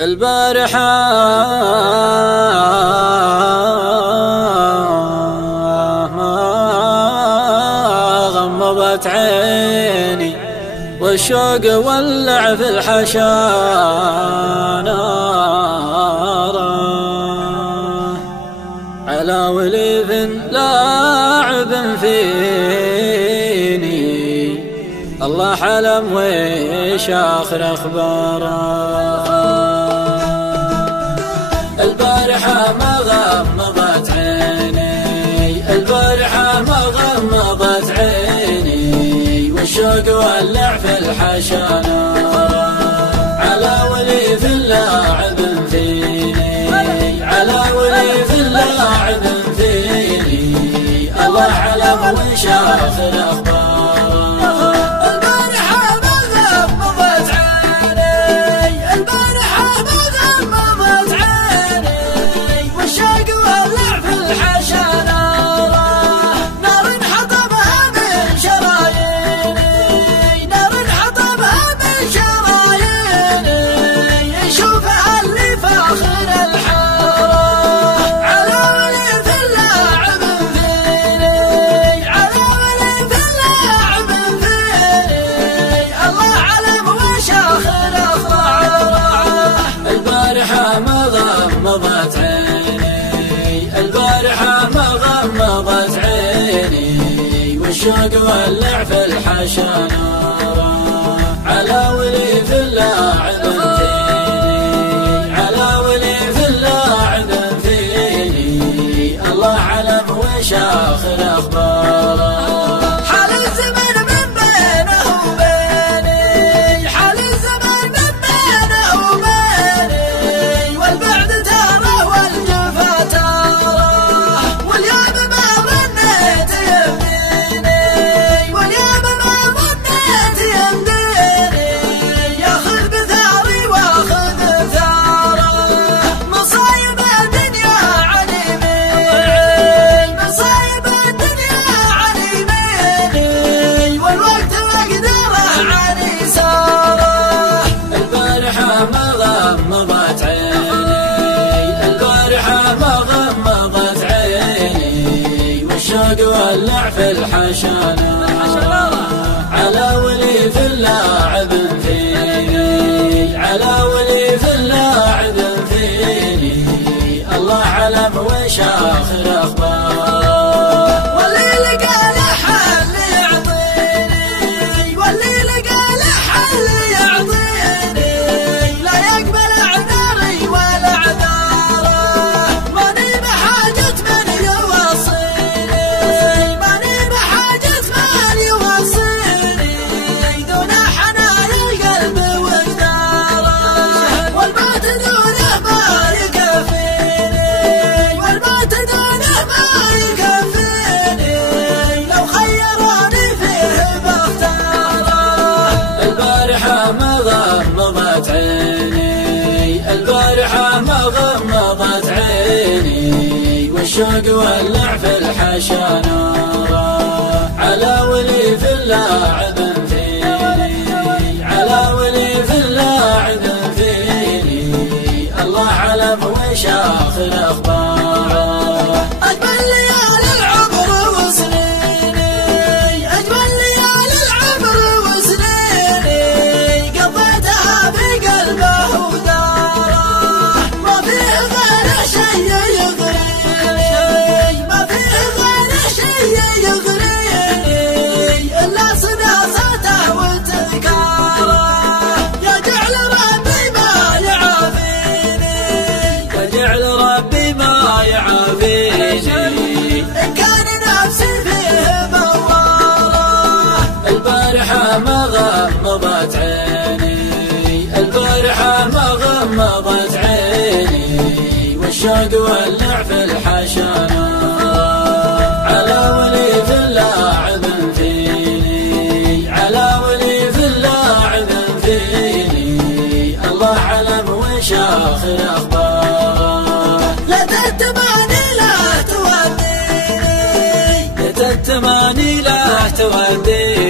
البارحة ما غمضت عيني والشوق ولع في الحشا نارا على وليف لاعب فيني الله حلم ويش آخر أخباره. البارحة ما غمضت عيني البارحة ما غمضت عيني والشوق ولع في الحشا نارا على وليف لاعب فيني على وليف لاعب فيني الله حلم ويش آخر أخباره. غمضت عيني البارحة ما غمضت عيني والشوق ولع في الحشا نارا على وليف لاعب فيني على وليف لاعب فيني الله علم وش آخر أخباره. غمضت عيني البارحة ما غمضت عيني والشوق ولع في الحشا نارا على وليف لاعب فيني على وليف لاعب فيني الله علم وش آخر أخباره. غمضت عيني البارحة ما غمضت عيني والشوق ولع في الحشا نارا على وليف لاعب فيني على وليف لاعب فيني الله علم وش آخر أخباره. إن كان نفسي فيه بوارة البارحة ما غمضت عيني البارحة ما غمضت عيني والشوق ولع في الحشا نارا على وليف لاعب فيني على وليف لاعب فيني الله علم وش آخر أخباره. التماني لا توديني